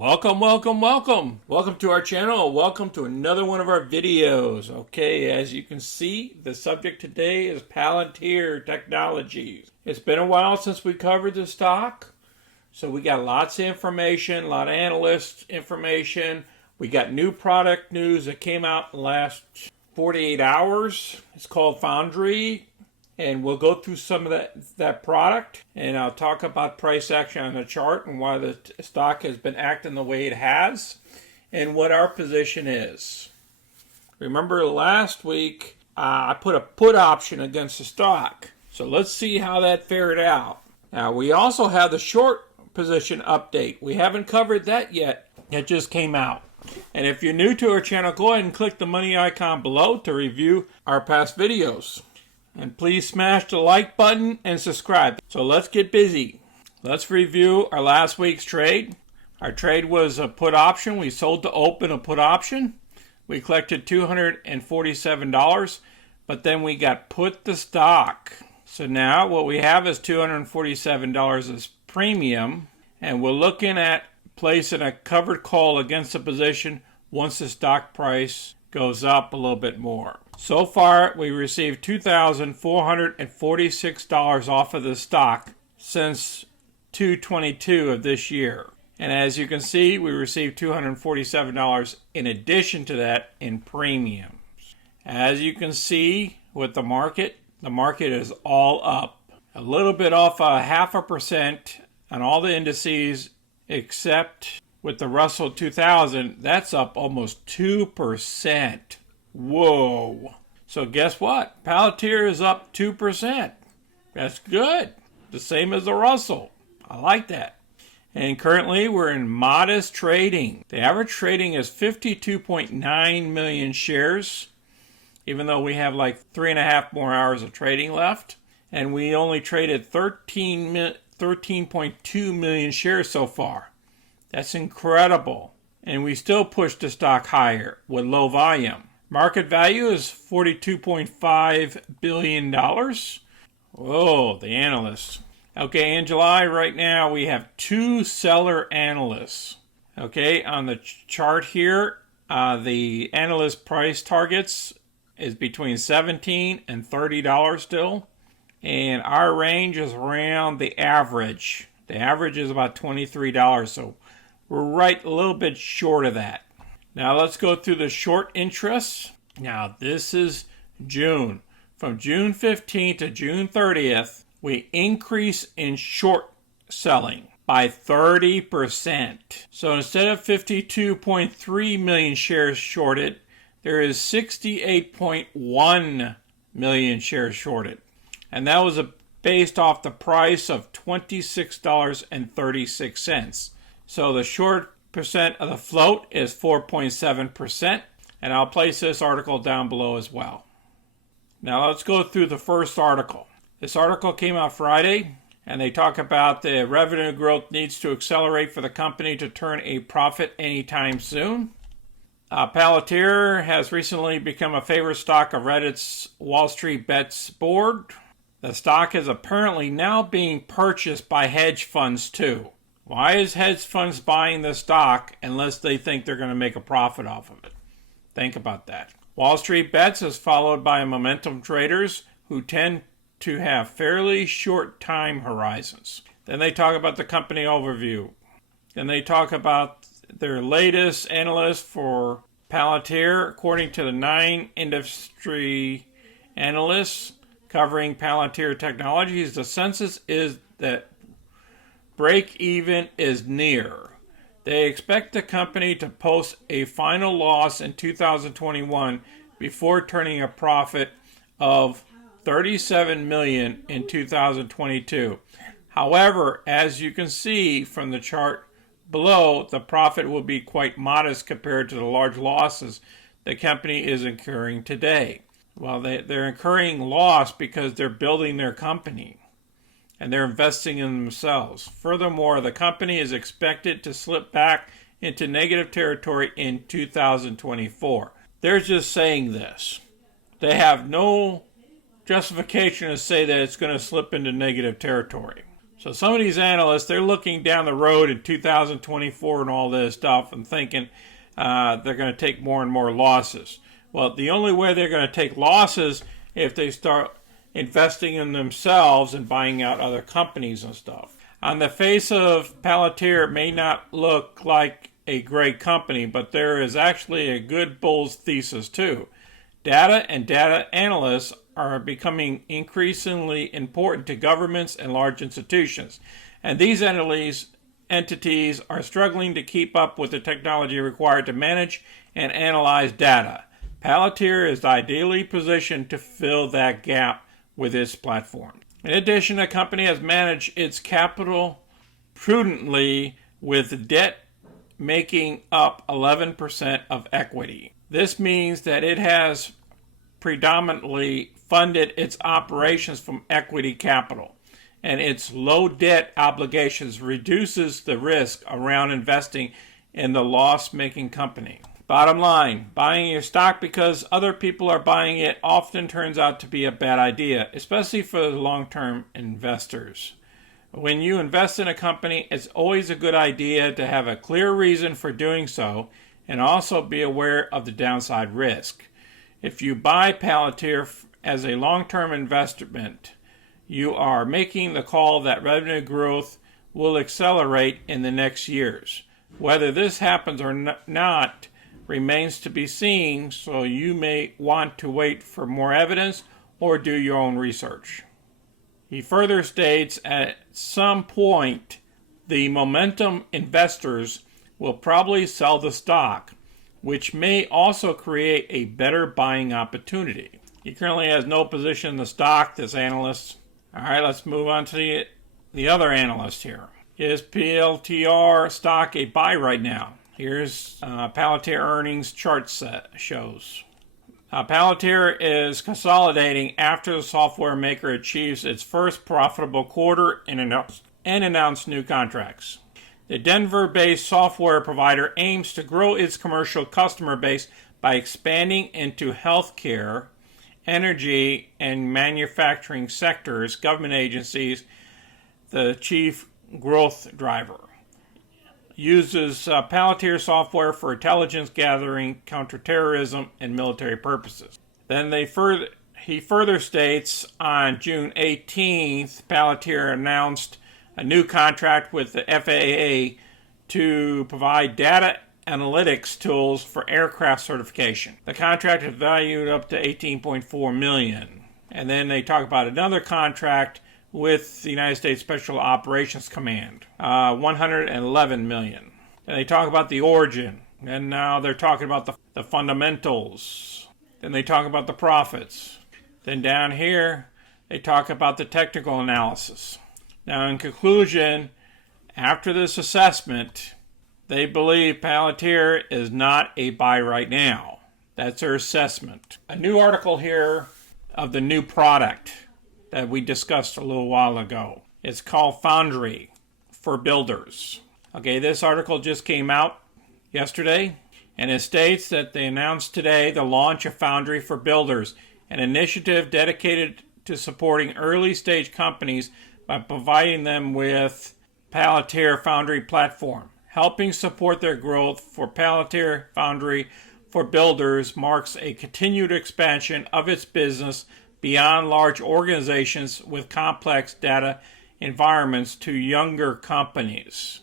Welcome to our channel. Welcome to another one of our videos. Okay, as you can see, the subject today is Palantir Technologies. It's been a while since we covered the stock, so we got lots of information, a lot of analyst information. We got new product news that came out in the last 48 hours. It's called Foundry. And we'll go through some of that product, and I'll talk about price action on the chart and why the stock has been acting the way it has and what our position is. Remember last week I put a put option against the stock. So let's see how that fared out. Now we also have the short position update. We haven't covered that yet. It just came out. And if you're new to our channel, go ahead and click the money icon below to review our past videos. And please smash the like button and subscribe. So let's get busy. Let's review our last week's trade. Our trade was a put option. We sold to open a put option. We collected $247, but then we got put the stock. So now what we have is $247 as premium, and we're looking at placing a covered call against the position once the stock price goes up a little bit more. So far, we received $2,446 off of the stock since 2/22 of this year. And as you can see, we received $247 in addition to that in premiums. As you can see with the market is all up. A little bit off 0.5% on all the indices except with the Russell 2000, that's up almost 2%. Whoa. So guess what? Palantir is up 2%. That's good. The same as the Russell. I like that. And currently we're in modest trading. The average trading is 52.9 million shares, even though we have like 3.5 more hours of trading left. And we only traded 13.2 million shares so far. That's incredible. And we still pushed the stock higher with low volume. Market value is $42.5 billion. Whoa, the analysts. Okay, in July right now we have 2 seller analysts. Okay, on the chart here, the analyst price targets is between $17 and $30 still. And our range is around the average. The average is about $23, so we're right a little bit short of that. Now let's go through the short interests. Now this is June. From June 15th to June 30th, we increase in short selling by 30%. So instead of 52.3 million shares shorted, there is 68.1 million shares shorted. And that was based off the price of $26.36. So the short percent of the float is 4.7%, and I'll place this article down below as well. Now let's go through the first article. This article came out Friday, and they talk about the revenue growth needs to accelerate for the company to turn a profit anytime soon. Palantir has recently become a favorite stock of Reddit's Wall Street Bets board. The stock is apparently now being purchased by hedge funds too. Why is hedge funds buying the stock unless they think they're going to make a profit off of it? Think about that. Wall Street Bets is followed by momentum traders who tend to have fairly short time horizons. Then they talk about the company overview. Then they talk about their latest analyst for Palantir. According to the 9 industry analysts covering Palantir Technologies, the consensus is that break even is near. They expect the company to post a final loss in 2021 before turning a profit of $37 million in 2022. However, as you can see from the chart below, the profit will be quite modest compared to the large losses the company is incurring today. Well, they're incurring loss because they're building their company and they're investing in themselves. Furthermore, the company is expected to slip back into negative territory in 2024. They're just saying this. They have no justification to say that it's going to slip into negative territory. So some of these analysts, they're looking down the road in 2024 and all this stuff and thinking they're going to take more and more losses. Well, the only way they're going to take losses if they start investing in themselves and buying out other companies and stuff. On the face of Palantir, it may not look like a great company, but there is actually a good bull's thesis too. Data and data analysts are becoming increasingly important to governments and large institutions, and these entities are struggling to keep up with the technology required to manage and analyze data. Palantir is ideally positioned to fill that gap with its platform. In addition, the company has managed its capital prudently, with debt making up 11% of equity. This means that it has predominantly funded its operations from equity capital, and its low debt obligations reduces the risk around investing in the loss-making company. Bottom line, buying your stock because other people are buying it often turns out to be a bad idea, especially for the long-term investors. When you invest in a company, it's always a good idea to have a clear reason for doing so and also be aware of the downside risk. If you buy Palantir as a long-term investment, you are making the call that revenue growth will accelerate in the next years. Whether this happens or not remains to be seen, so you may want to wait for more evidence or do your own research. He further states, at some point, the momentum investors will probably sell the stock, which may also create a better buying opportunity. He currently has no position in the stock, this analyst. All right, let's move on to the other analyst here. Is PLTR stock a buy right now? Here's Palantir earnings chart shows. Palantir is consolidating after the software maker achieves its first profitable quarter and announced new contracts. The Denver-based software provider aims to grow its commercial customer base by expanding into healthcare, energy, and manufacturing sectors, government agencies, the chief growth driver. Uses Palantir software for intelligence gathering, counterterrorism, and military purposes. Then he further states on June 18th, Palantir announced a new contract with the FAA to provide data analytics tools for aircraft certification. The contract is valued up to $18.4 million. And then they talk about another contract with the United States Special Operations Command, $111 million. And they talk about the origin, and now they're talking about the fundamentals. Then they talk about the profits. Then down here, they talk about the technical analysis. Now, in conclusion, after this assessment, they believe Palantir is not a buy right now. That's their assessment. A new article here of the new product that we discussed a little while ago. It's called Foundry for Builders. Okay, this article just came out yesterday, and it states that they announced today the launch of Foundry for Builders, an initiative dedicated to supporting early-stage companies by providing them with Palantir Foundry platform. Helping support their growth for Palantir Foundry for Builders marks a continued expansion of its business beyond large organizations with complex data environments to younger companies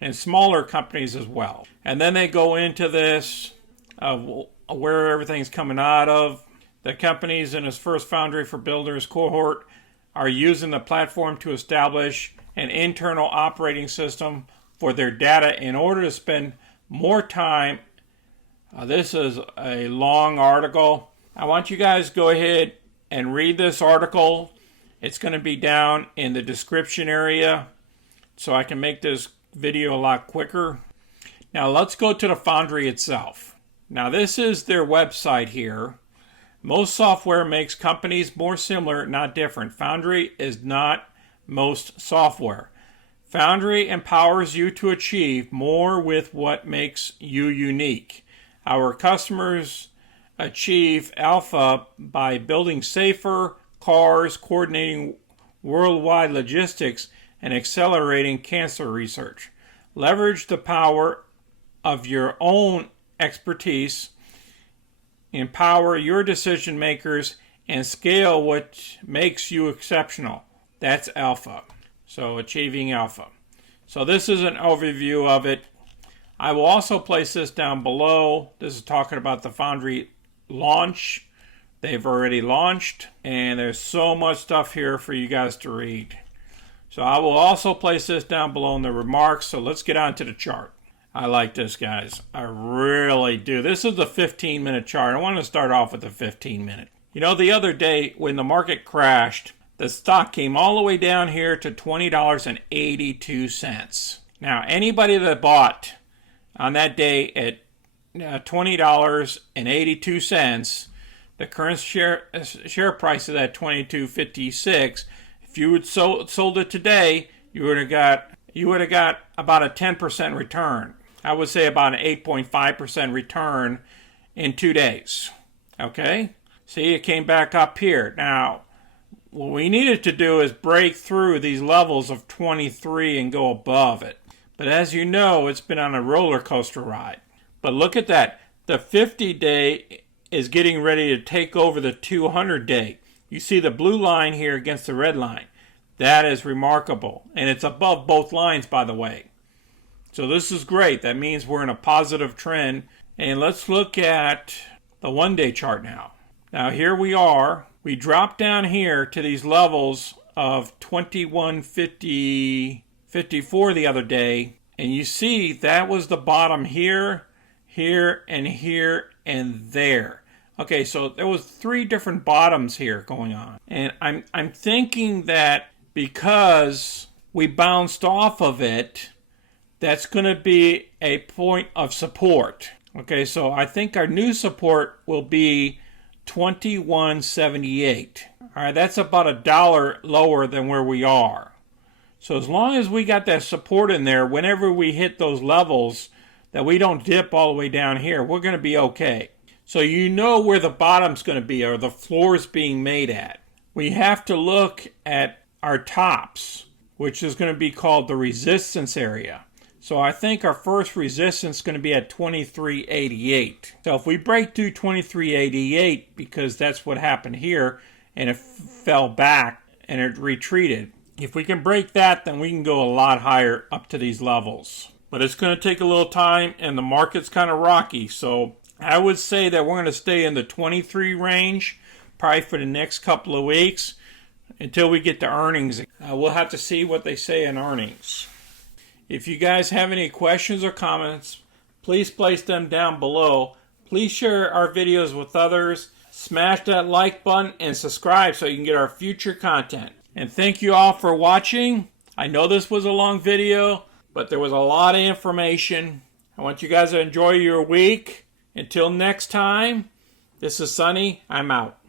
and smaller companies as well. And then they go into this of where everything's coming out of. The companies in its first Foundry for Builders cohort are using the platform to establish an internal operating system for their data in order to spend more time. This is a long article. I want you guys to go ahead and read this article. It's going to be down in the description area so I can make this video a lot quicker. Now let's go to the Foundry itself. Now this is their website here. Most software makes companies more similar, not different. Foundry is not most software. Foundry empowers you to achieve more with what makes you unique. Our customers achieve alpha by building safer cars, coordinating worldwide logistics, and accelerating cancer research. Leverage the power of your own expertise, empower your decision makers, and scale what makes you exceptional. That's alpha. So achieving alpha. So this is an overview of it. I will also place this down below. This is talking about the Foundry launch. They've already launched, and there's so much stuff here for you guys to read. So I will also place this down below in the remarks. So let's get on to the chart. I like this, guys. I really do. This is the 15-minute chart. I want to start off with the 15-minute. You know, the other day when the market crashed, the stock came all the way down here to $20.82. Now, anybody that bought on that day at $20.82, the current share price is at $22.56. If you had sold it today, you would have got about a 10% return. I would say about an 8.5% return in 2 days. Okay? See, it came back up here. Now, what we needed to do is break through these levels of 23 and go above it. But as you know, it's been on a roller coaster ride. But look at that. The 50-day is getting ready to take over the 200-day. You see the blue line here against the red line. That is remarkable. And it's above both lines, by the way. So this is great. That means we're in a positive trend. And let's look at the one-day chart now. Now here we are. We dropped down here to these levels of 21.54 the other day. And you see that was the bottom here, here, and here, and there. Okay, so there was 3 different bottoms here going on. And I'm thinking that because we bounced off of it, that's going to be a point of support. Okay, so I think our new support will be 21.78. All right, that's about $1 lower than where we are. So as long as we got that support in there, whenever we hit those levels, that we don't dip all the way down here, we're going to be okay. So you know where the bottom's going to be, or the floor's being made at. We have to look at our tops, which is going to be called the resistance area. So I think our first resistance is going to be at 23.88. So if we break through 23.88, because that's what happened here, and it fell back and it retreated. If we can break that, then we can go a lot higher up to these levels. But it's going to take a little time, and the market's kind of rocky. So I would say that we're going to stay in the 23 range, probably for the next couple of weeks, until we get to earnings. We'll have to see what they say in earnings. If you guys have any questions or comments, please place them down below. Please share our videos with others. Smash that like button and subscribe so you can get our future content. And thank you all for watching. I know this was a long video, but there was a lot of information. I want you guys to enjoy your week. Until next time, this is Sonny. I'm out.